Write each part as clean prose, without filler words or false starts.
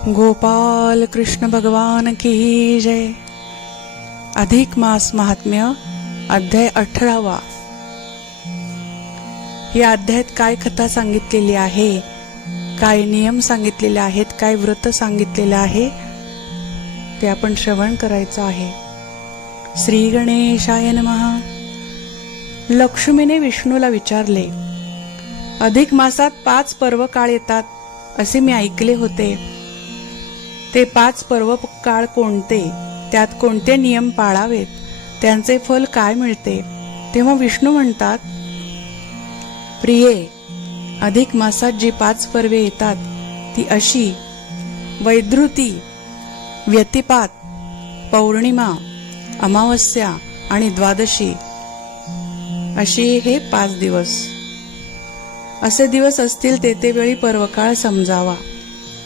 गोपाल कृष्ण भगवान की जय। अधिक मास महात्म्य अध्याय 18वा। या अध्यायात काय कथा सांगितलेली आहे, काय नियम सांगितलेले आहेत, काय व्रत सांगितलेले आहे ते आपण श्रवण करायचं आहे। श्री गणेशाय नमः। लक्ष्मीने विष्णूला विचारले, अधिक मासात 5 पर्व काळ येतात असे मी ऐकले होते। ते 5 पर्व काळ कोणते, त्यात कोणते नियम पाळावेत, त्यांचे फल काय मिळते? तेव्हा विष्णू म्हणतात, प्रिये, अधिक मासात जी 5 पर्वे येतात ती अशी: वैधृती, व्यतिपात, पौर्णिमा, अमावस्या आणि द्वादशी अशी हे 5 दिवस। असे दिवस असतील ते वेळी पर्वकाळ समजावा।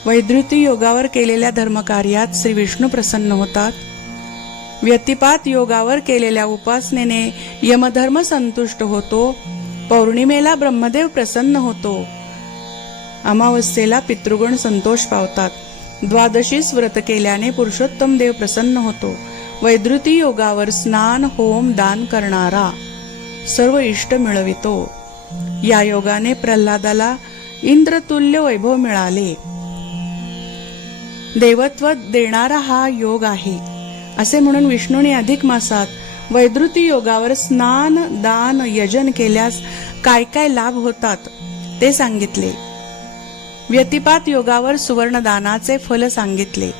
वैधृती योगावर केलेल्या धर्मकार्यात श्री विष्णू प्रसन्न होतात। व्यतिपात योगावर केलेल्या उपासनेने यमधर्म संतुष्ट होतो। पौर्णिमेला ब्रह्मदेव प्रसन्न होतो। अमावस्येला पितृगण संतोष पावतात। द्वादशीस व्रत केल्याने पुरुषोत्तम देव प्रसन्न होतो। वैधृती योगावर स्नान, होम, दान करणारा सर्व इष्ट मिळवितो। या योगाने प्रल्हादाला इंद्रतुल्य वैभव मिळाले। देवत्व देणारा हा योग आहे असे म्हणून विष्णूने अधिक मासात वैधृती योगावर स्नान, दान, यजन केल्यास काय काय लाभ होतात ते सांगितले। व्यतिपात योगावर सुवर्ण दानाचे फल सांगितले।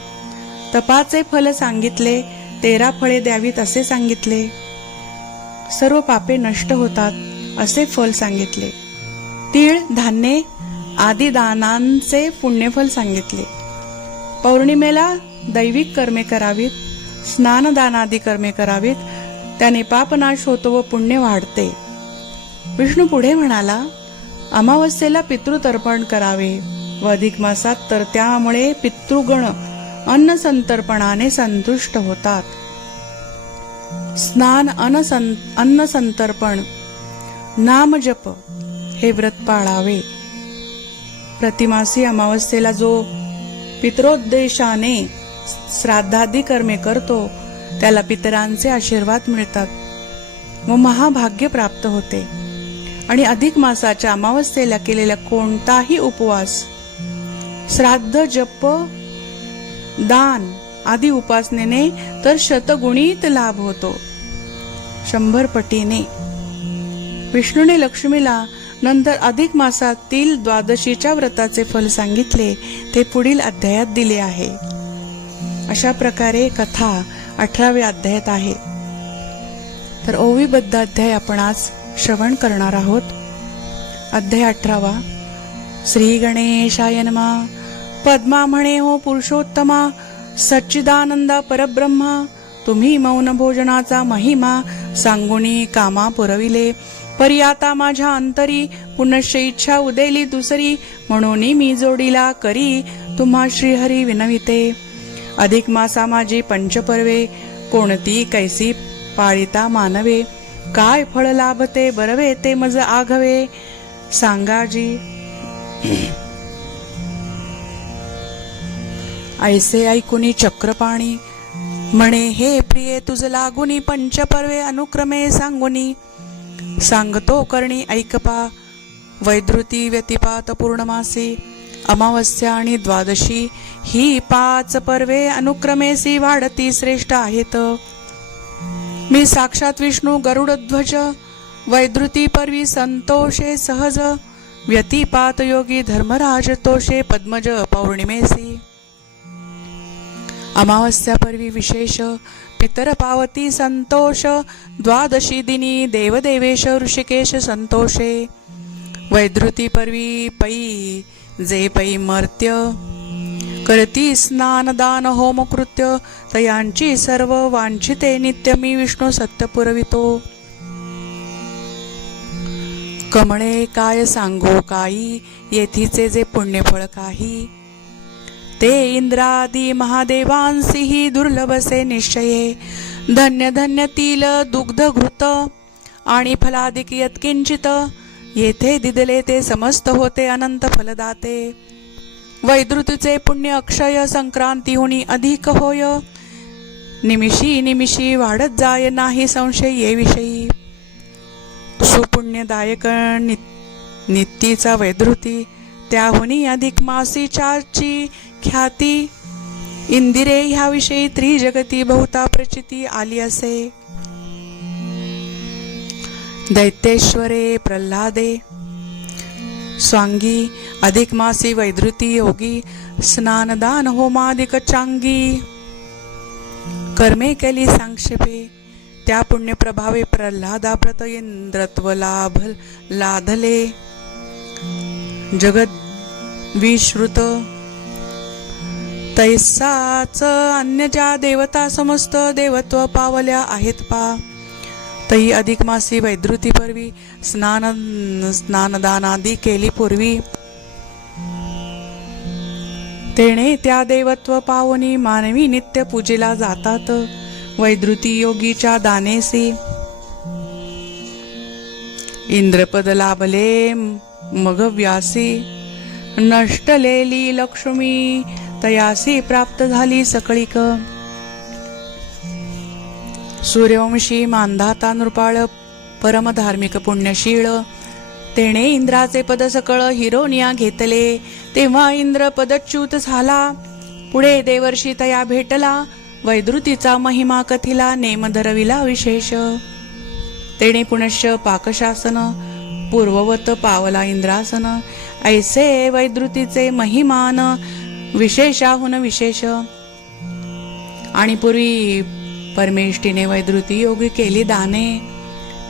तपाचे फल सांगितले। 13 फळे द्यावीत असे सांगितले। सर्व पापे नष्ट होतात असे फल सांगितले। तीळ, धान्ये आदी दानांचे पुण्यफल सांगितले। पौर्णिमेला दैविक कर्मे करावीत, स्नानदानादी कर्मे करावीत, त्याने पापनाश होतो व पुण्य वाढते। विष्णू पुढे म्हणाला, अमावस्येला पितृतर्पण करावे व अधिक मासात तर त्यामुळे पितृगण अन्न संतर्पणाने संतुष्ट होतात। स्नान, अन्न संतर्पण, नाम जप हे व्रत पाळावे। प्रतिमासी अमावस्येला जो पितरोद्देशाने श्राद्धादी कर्मे करतो त्याला पितरांचे आशीर्वाद मिळतात व महाभाग्य प्राप्त होते। आणि अधिक मासाच्या अमावस्येला केलेला कोणताही उपवास, श्राद्ध, जप, दान आदी उपासनेने तर शतगुणित लाभ होतो, 100 पटीने। विष्णूने लक्ष्मीला नंतर अधिक मासातील द्वादशीच्या व्रताचे फल सांगितले, ते पुढील अध्यायात दिले आहे। अशा प्रकारे कथा 18व्या अध्यायात आहे। तर ओवीबद्ध अध्याय आपण आज श्रवण करणार आहोत। अध्याय 18वा। श्री गणेशाय नमः। पद्मा म्हणे, हो पुरुषोत्तमा, सच्चिदानंदा परब्रह्मा, तुम्ही मौन भोजनाचा महिमा सांगुनी कामा पुरविले। परी आता माझ्या अंतरी पुनश्च इच्छा उदेली दुसरी, म्हणून मी जोडीला करी तुम्हा श्रीहरी विनविते। अधिक मासा माझी पंचपर्वे, कोणती कैसी पाळिता मानवे, काय फळ लाभते बरवे ते मज आघवे, सांगाजी। ऐसे ऐकुनी चक्रपाणी म्हणे, हे प्रिये तुझ लागुनी पंचपर्वे अनुक्रमे सांगुनी। सांगतो करणी ऐकपा, वैधृती, व्यतिपात, पूर्णमासी, अमावस्या आणि द्वादशी ही 5 पर्वे अनुक्रमेसी वाढती श्रेष्ठ आहेत। मी साक्षात विष्णू गरुडध्वज, वैधृती पर्वी संतोषे सहज, व्यतिपात योगी धर्मराज तोषे पद्मज पौर्णिमेसी। अमावस्या पर्वी विशेष पितर पावती संतोष, द्वादशी दिनी देवदेवेश ऋषिकेश संतोषे। वैधृती पर्वी पै जे पै मर्त्य, करती स्नान दान होम कृत्य, तयांची सर्व वांछिते नित्य मी विष्णू सत्य पुरवितो। कमळे काय सांगो काही, येथीचे जे पुण्यफळ काही, ते इंद्रादी महादेवांसीही दुर्लभसे निश्चये। धन्य धन्य तिल दुग्ध घृत आणि फलादिक यत्किंचित, येथे दिदले ते समस्त होते अनंत फलदाते। वैद्रुतीचे पुण्य अक्षय संक्रांतीहुनी अधिक होय. निमिषी निमिषी वाढत जाय नाही संशय ये विषयी. सुपुण्यदायक नित्तीचा वैद्रुती त्याहुनी अधिक मासीच्याची ख्याती. इंदिरे ह्याविषयी त्रिजगती बहुता प्रचिती आली असे. दैत्येश्वरे प्रल्हादे स्वांगी अधिक मासी वैद्रुती योगी. स्नानदान होमादिक चांगी कर्मे केली संक्षेपे. त्या पुण्यप्रभावे प्रल्हादाप्रत इंद्रत्व लाधले. जगद विश्रुत तैसाच अन्य ज्या देवता समस्त देवत्व पावल्या आहेत पा. तई अधिक मासी वैद्रुती परवी स्नानदानादी केली पूर्वी. तेणे त्या देवत्व पावनी मानवी नित्य पूजेला जातात. वैद्रुती योगीच्या दानेसी इंद्रपद लाभले मग व्यासी. नष्टलेली लक्ष्मी तयासी प्राप्त झाली सकळिक. सूर्यवंशी मानधाता नृपाळ परमधार्मिक पुण्यशीळ. तेणे इंद्राचे पद सकळ हिरोनिया घेतले. तेव्हा इंद्र पदच्युत झाला. पुढे देवर्षी तया भेटला. वैद्रुतीचा महिमा कथिला नेम धरविला विशेष. तेणे पुनश्च पाकशासन पूर्ववत पावला इंद्रासन. ऐसे वैद्रुतीचे महिमान विशेषाहून विशेष. आणि पूर्वी परमेष्टीने वैद्रुती योगी केली दाने.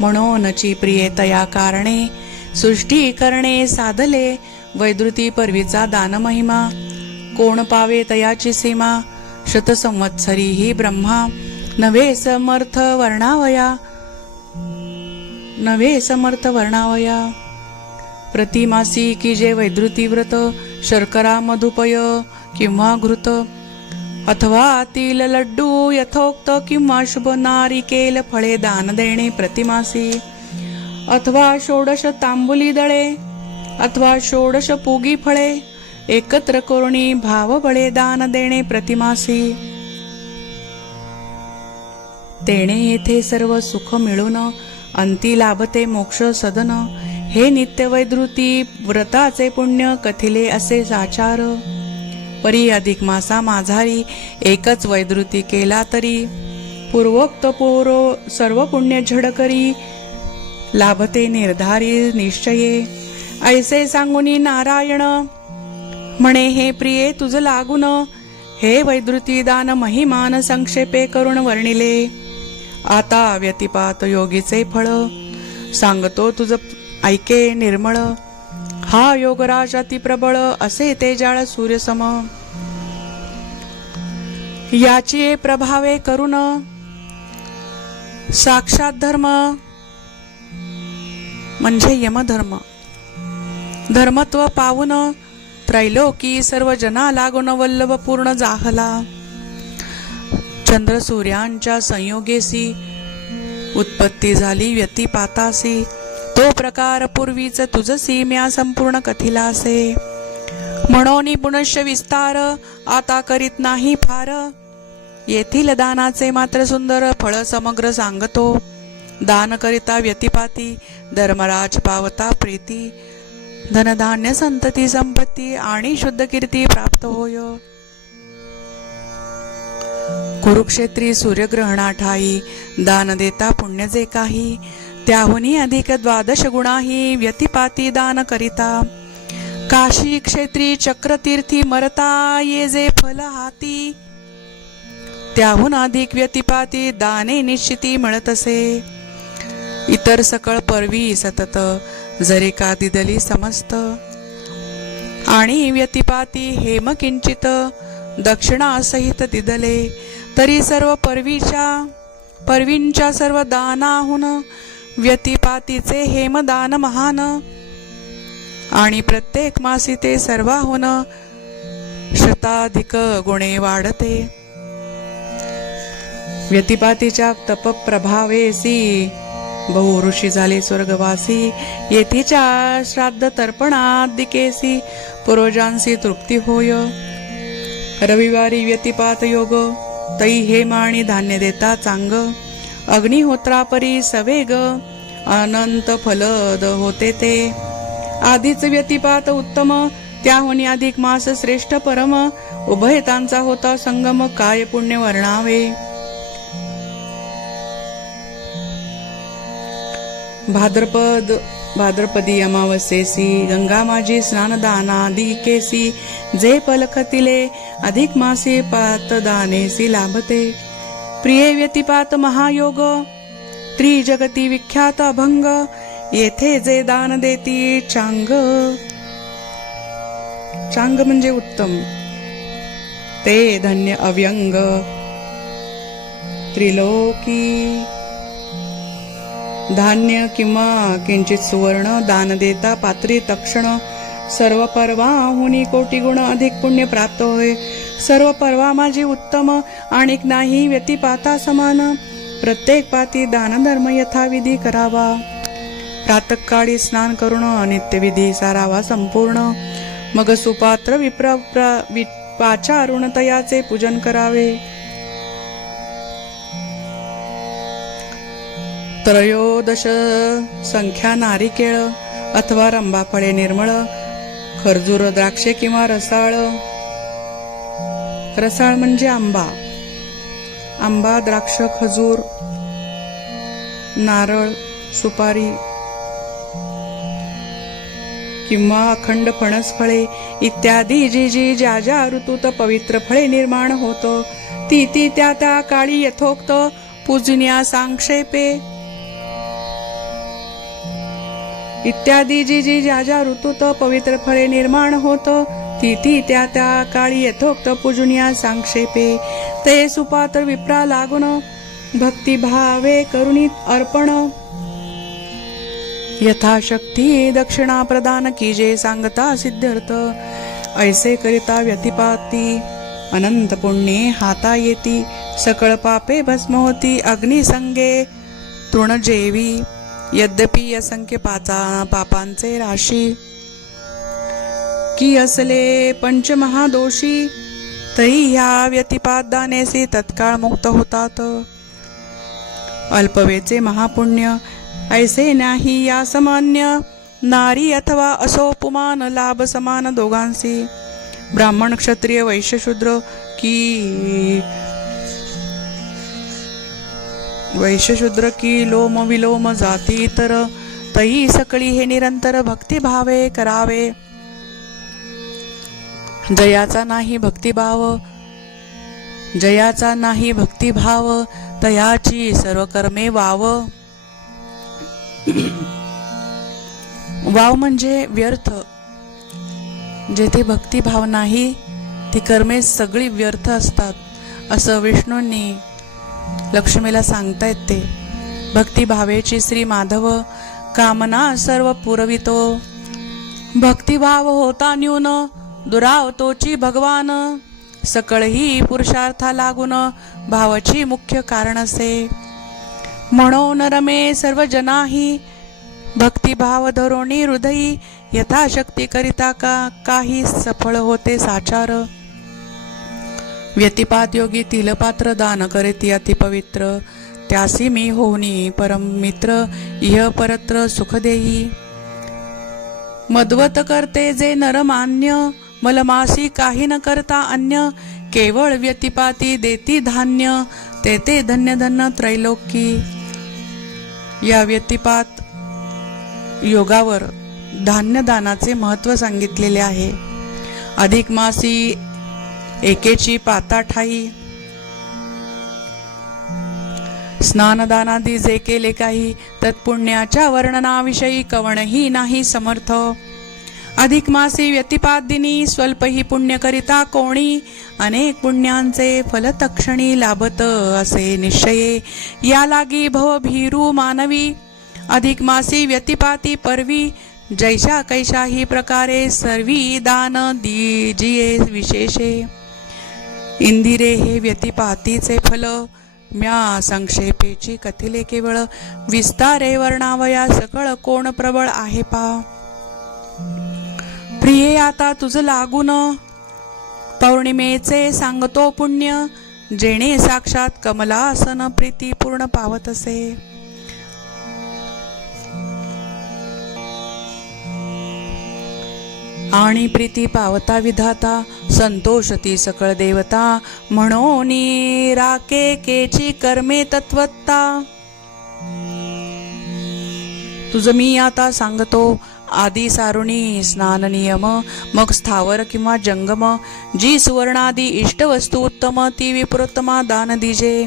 म्हणूनची प्रिये तया कारणे सृष्टी करणे साधले. वैद्रुती परवीचा दान महिमा कोण पावे तयाची सीमा. शतसंवत्सरी ही ब्रह्मा नवे समर्थ वर्णावया. प्रतिमासी की जे वैद्रुती व्रत शर्करा मधुपय किंवा घृत अथवा तिल लड्डू यथोक्त किंवा शुभ नारिकेल फळे दान देणे प्रतिमासी. अथवा 16 तांबुली दळे अथवा 16 पुगी फळे एकत्र करुणी भाव बळे दान देणे प्रतिमासी. तेणे येथे सर्व सुख मिळून अंती लाभते मोक्ष सदन. हे नित्य वैद्रुती व्रताचे पुण्य कथिले असे साचार. परी अधिक मासा माझारी एकच वैद्रुती केला तरी. पूर्वोक्त सर्व पुण्य झड करी लाभते निर्धारी निश्चये. ऐसे सांगुनी नारायण म्हणे हे प्रिये तुझ लागून. हे वैद्रुती दान महिमान संक्षेपे करून वर्णिले. आता व्यतिपात योगीचे फळ सांगतो तुझ ऐके निर्मळ. हा योगराज अति प्रबळ असे तेजाळ सूर्यसम. याची प्रभावे करून साक्षात धर्म म्हणजे यमधर्म धर्मत्व पावून त्रैलोकी सर्व जना लागून वल्लभ पूर्ण जाहला. चंद्र सूर्यांच्या संयोगेसी उत्पत्ती झाली व्यतिपातासी. तो प्रकार पूर्वीच तुझसी म्या संपूर्ण कथिलासे. म्हणून पुनश्च विस्तार आता करीत नाही फार. येथील दानाचे मात्र सुंदर फळ समग्र सांगतो. दान करिता व्यतिपाती धर्मराज पावता प्रीती. धनधान्य संतती संपत्ती आणि शुद्ध कीर्ती प्राप्त होय. कुरुक्षेत्री सूर्यग्रहणा ठाई दान देता पुण्य जे काही. त्याहुनी अधिक 12 गुणाही व्यतिपाती दान करिता. काशी क्षेत्री चक्रतीर्थी मरता ये जे फल हाती. त्याहून अधिक व्यतिपाती दाने निश्चिती मिळतसे. इतर सकळ परवी सतत जरी का दिदली समस्त. आणि व्यतिपाती हेम किंचित दक्षिणा सहित दिदले. तरी सर्व परवींच्या सर्व दानाहून व्यतिपातीचे हेमदान महान. आणि प्रत्येक मासी ते सर्वाहून शताधिक गुणे वाढते. व्यतिपातीच्या तप प्रभावेसी बहु ऋषी झाले स्वर्गवासी, येथेच्या श्राद्ध तर्पणादिकेसी पूर्वजांसी तृप्ती होय. रविवारी व्यतिपात योग, तै हेमाणी धान्य देता चांग. अग्निहोत्रापरी सवेग, अनंत फलद होते ते. आधीच व्यतिपात उत्तम, त्याहुनी अधिक मास श्रेष्ठ परम. उभयतांचा होता संगम, काय पुण्य वर्णावे. भाद्रपदी अमावस्येसी, गंगा माझी स्नानदानादी केसी. जे पलखतिले अधिक मासे पातदानेसी लाभते. प्रिये व्यतिपात महायोग, त्रिजगती विख्यात अभंग. येथे जे दान देती चांग, चांग म्हणजे उत्तम, ते धन्य अव्यंग. त्रिलोकी धान्य किंवा किंचित सुवर्ण दान देता पात्री तक्षण. सर्व पर्वाहुनी कोटी गुण अधिक पुण्य प्राप्त होय. सर्व पर्वा माझी उत्तम, आणिक नाही व्यतिपाता समान. प्रत्येक पाती दान धर्म यथाविधी करावा. प्रातःकाळी स्नान करून नित्यविधी सारावा संपूर्ण. मग सुपात्र विपाचारुण तयाचे पूजन करावे. त्रयोदश संख्या नारिकेळ अथवा रंबा फळे निर्मळ. खर्जूर द्राक्षे किंवा रसाळ. रसाळ म्हणजे आंबा, आंबा द्राक्ष खजूर नारळ सुपारी किंवा अखंड फणस फळे इत्यादी जी जी ज्या ज्या ऋतूत पवित्र फळे निर्माण होत, ती ती त्या त्या काळी यथोक्त पूजनीया सांक्षेपे. इत्यादी जी जी ज्या ज्या ऋतूत पवित्र फळे निर्माण होत, ती ती त्या त्या काळी यथोक्त पूजनीया सांक्षेपे. ते सुपात्र विप्रा लागून भक्तिभावे करुणी अर्पण. यथाशक्ती दक्षिणा प्रदान कीजे सांगता सिद्ध्यर्थ. ऐसे करिता व्यतिपाती अनंत पुण्ये हाता येती. सकळ पापे भस्म होती अग्निसंगे तृणजेवी. यद्यपि असंख्य पापांचे राशी की असले पंचमहादोषी, तरी ह्या व्यतिपात दानेसी तत्काळ मुक्त होतात. अल्पवेचे महापुण्य ऐसे नाही या सामान्य. नारी अथवा असो पुमान लाभ समान दोघांसी. ब्राह्मण क्षत्रिय वैश्य शूद्र की लोम विलोम जाती तर, तही सकळी हे निरंतर भक्तिभावे करावे. जयाचा नाही भक्तिभाव, तयाची सर्व कर्मे वाव. वाव म्हणजे व्यर्थ. जेथे भक्तिभाव नाही ती कर्मे सगळी व्यर्थ असतात, असं विष्णूंनी लक्ष्मीला सांगता येते. भक्तिभावेची श्री माधव कामना सर्व पुरवितो. भक्तिभाव होता न्यून दुरावतोची भगवान. सकळही पुरुषार्था लागून भावाची मुख्य कारण असे. म्हणून रमे सर्व जनाही भक्तिभाव धरोणी हृदयी. यथाशक्ती करिता काही सफळ होते साचार. व्यतिपात योगी तिलपात्र दान करीती अति पवित्र. त्यासी मी होनी परम मित्र. इह परत्र सुख देई. मदवत करते जे नरमान्य. मलमासी काही न करता अन्य. केवळ व्यतिपाती देती धान्य. ते धन्य धन्य त्रैलोकी. या व्यतिपात योगावर धान्य दानाचे महत्व सांगितलेले आहे. अधिक मासी एकेची पाता ठाई. स्नानदानादी जे केले काही, तत्पुण्याच्या वर्णनाविषयी कवणही नाही समर्थ. अधिक मासी व्यतिपात दिनी स्वल्पही पुण्य करिता कोणी. अनेक पुण्यांचे फल तक्षणी लाभत असे निश्चये. या लागी भव भीरू मानवी. अधिक मासी व्यतिपाती परवी. जैशा कैशाही प्रकारे सर्वी दान दीजिये विशेषे. इंदिरे हे व्यतिपातीचे फल. म्या संक्षेपेची कथिले केवळ विस्तारे वर्णावया सकळ कोण प्रबळ आहे पा. प्रिये आता तुझ लागून पौर्णिमेचे सांगतो पुण्य जेणे साक्षात कमलासन प्रीती पूर्ण पावत असे. आणि प्रीती पावता विधाता संतोषती सकळ देवता म्हणून राके केची कर्मे तत्वत्ता. तुझ मी आता सांगतो आदी सारुणी स्नान नियम मग स्थावर किंवा जंगम जी सुवर्णादी इष्ट वस्तू उत्तम ती विप्रोत्तमा दान दिजे.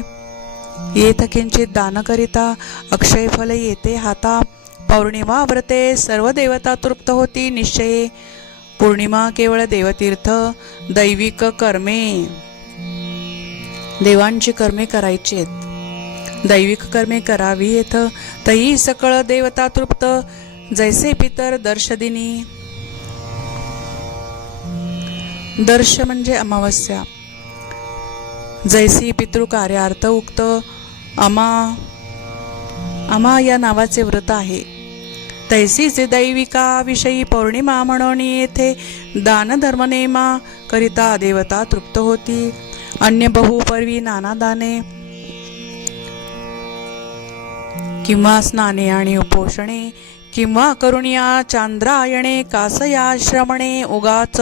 येथ किंचित दान करिता अक्षय फल येते हाता. पौर्णिमा व्रते सर्व देवता तृप्त होती निश्चये. पौर्णिमा केवळ देवतीर्थ दैविक कर्मे देवांची कर्मे करायची दैविक कर्मे करावी येथ तही सकळ देवता तृप्त जैसे पितर दर्शदिनी. दर्श म्हणजे अमावस्या. जैसी पितृ कार्यार्थ उक्त अमा या नावाचे व्रत आहे तैसीच दैविका विषयी पौर्णिमा म्हणून येथे दान धर्म नेमा करिता देवता तृप्त होती. अन्य बहुपर्वी नाना दाने किंवा स्नाने आणि उपोषणे किंवा करुणिया चांद्रायणे कासया श्रमणे उगाच.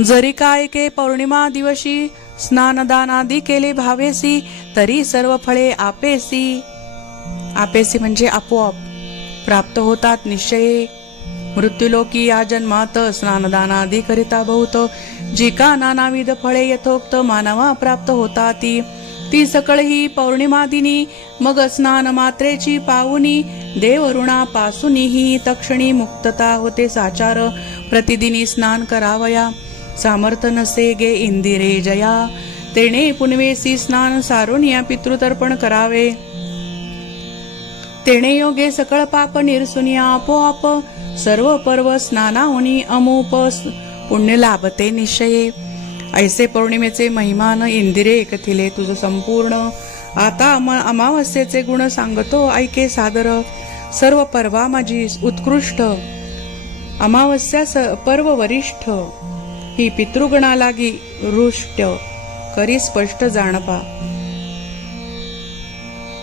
जरी काय के पौर्णिमा दिवशी स्नानदानादी केले भावेसी तरी सर्व फळे आपेसी. आपेसी म्हणजे आपोआप प्राप्त होतात निश्चये. मृत्युलोकी या जन्मात स्नानदानादी करिता बहुत जी का नानाविध फळे यथोक्त मानवा प्राप्त होताती ती सकळ ही पौर्णिमा दिनी. मग स्नान मात्रेची पाऊनी देव ऋणापासूनही तक्षणी मुक्तता होते साचार. प्रतिदिनी स्नान करावया सामर्थ नसे गे इंदिरे जया. तेणे पुनवेसी स्नान सारून या पितृतर्पण करावे. तेणे योगे सकळ पाप निरसुनिया आपोआप सर्व पर्व स्नानाहुनी अमूप पुण्य लाभते निश्चये. ऐसे पौर्णिमेचे महिमान इंदिरे कथिले तुझ संपूर्ण. आता अमावस्येचे गुण सांगतो ऐके सादर. सर्व पर्वा माझी उत्कृष्ट अमावस्या पर्व वरिष्ठ ही पितृगणा लागी रुष्ट करी स्पष्ट जाणपा.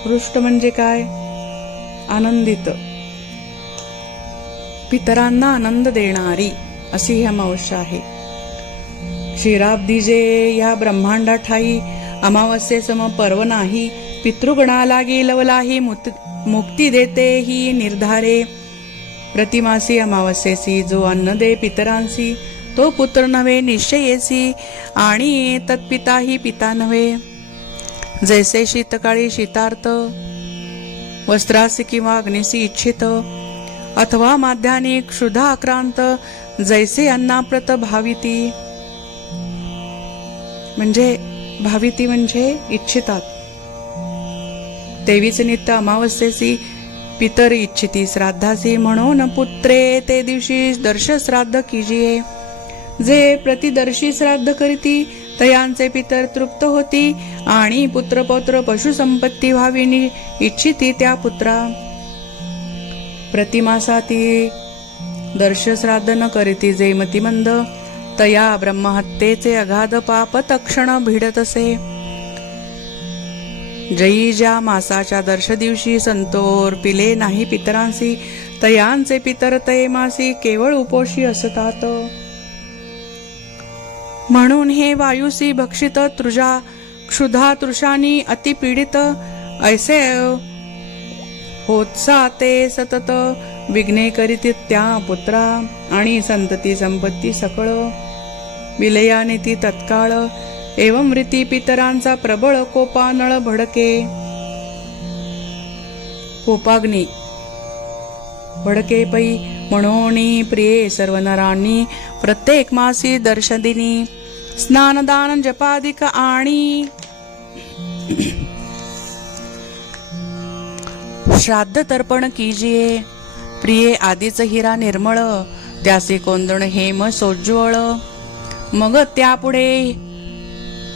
रुष्ट म्हणजे काय? आनंदित, पितरांना आनंद देणारी अशी ही अमावस्या आहे. क्षीराब्दी जे या ब्रह्मांडा ठाई अमावस्ये सम पर्व नाही. पितृगणा लागी लवलाही मुक्ती देते ही निर्धारे. प्रतिमासी अमावस्येसी जो अन्न दे पितरांसी तो पुत्र नव्हे निश्चयेसी आणि तत्पिताही पिता नव्हे. जैसे शीतकाळी शीतार्थ वस्त्रासी किंवा अग्निसी इच्छित अथवा माध्यानी क्षुधा आक्रांत जैसे अन्नाप्रत भाविती म्हणजे इच्छितात तेवीच नित्य अमावस्येसी पितर इच्छिती श्राद्धासी. म्हणून पुत्रे ते दिवशी दर्श श्राद्ध कीजिये. जे प्रतिदर्शी श्राद्ध करीती तयांचे पितर तृप्त होती आणि पुत्रपौत्र पशुसंपत्ती व्हावी इच्छिती त्या पुत्रा. प्रतिमासाती दर्श श्राद्ध न करीती जे मतिमंद तया ब्रह्महत्येचे अगाध पाप तक्षण भिडत असे. जयी ज्या मासाच्या दर्श दिवशी संतोर पिले नाही पितरांसी तयांचे पितर तये मासी केवळ उपोषी असतात. म्हणून हे वायुसी भक्षित तृजा क्षुधा तृषानी अतिपीडित ऐसे होतसा ते सतत विघ्ने करीत त्या पुत्रा आणि संतती संपत्ती सकळ विलयाने ती तत्काळ. एवं रीती पितरांचा प्रबळ कोपानळ भडके कोपाग्नी भडके पै. म्हणून प्रिये सर्व नरांनी प्रत्येक मासी दर्शदिनी स्नानदान जपादिक आणि श्राद्ध तर्पण कीजिये. प्रिये आधीच हिरा निर्मळ त्याचे कोंदण हेम सोज्वळ. मग त्यापुढे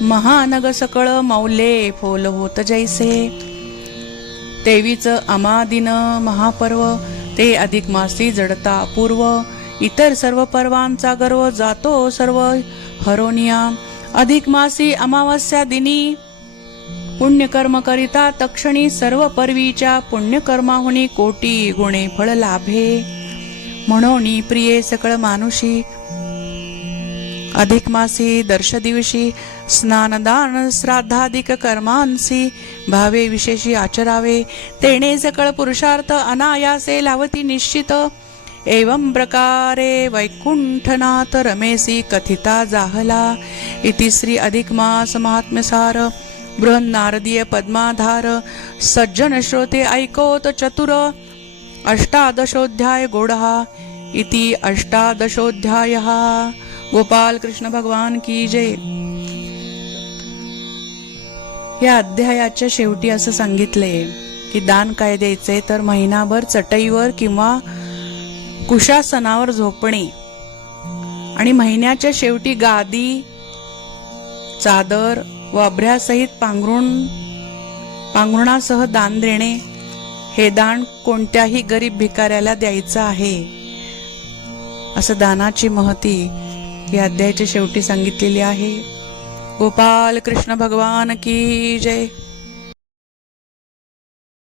महानग सकळ मौले फोल होत जैसे. तेवीच अमादिन महापर्व ते अधिक मासी जडता पूर्व. इतर सर्व पर्वांचा गर्व जातो सर्व हरोनिया. अधिक मासी अमावस्या दिनी पुण्यकर्म करिता तक्षणी सर्व पर्वीच्या पुण्यकर्माहुनी कोटी गुणे फळ लाभे. म्हणून प्रिये सकळ मानुषी अधिक मासी दर्श दिवशी स्नानदान श्राद्धाधिक कर्मांसी भावे विशेषी आचरावे. तेणे सकळ पुरुषार्थ अनायासे लावती निश्चित. एवं प्रकारे वैकुंठनाथ रमेसी कथिता जाहला. इति श्री अधिक मास महात्म्यसार बृहन्नारदीय पद्माधार. सज्जन श्रोते ऐकोत चतुर. अष्टादशोध्याय गोडहा. इति अष्टादशोध्यायः. गोपाल कृष्ण भगवान की जय. या अध्यायाच्या शेवटी असं सांगितले की दान काय द्यायचे तर महिनाभर चटईवर किंवा कुशासनावर झोपणे आणि महिन्याच्या शेवटी गादी चादर व अभ्र्यासहित पांघरुणासह दान देणे. हे दान कोणत्याही गरीब भिकाऱ्याला द्यायचं आहे असं दानाची महती या अध्यायाच्या शेवटी सांगितलेली आहे. गोपाल कृष्ण भगवान की जय.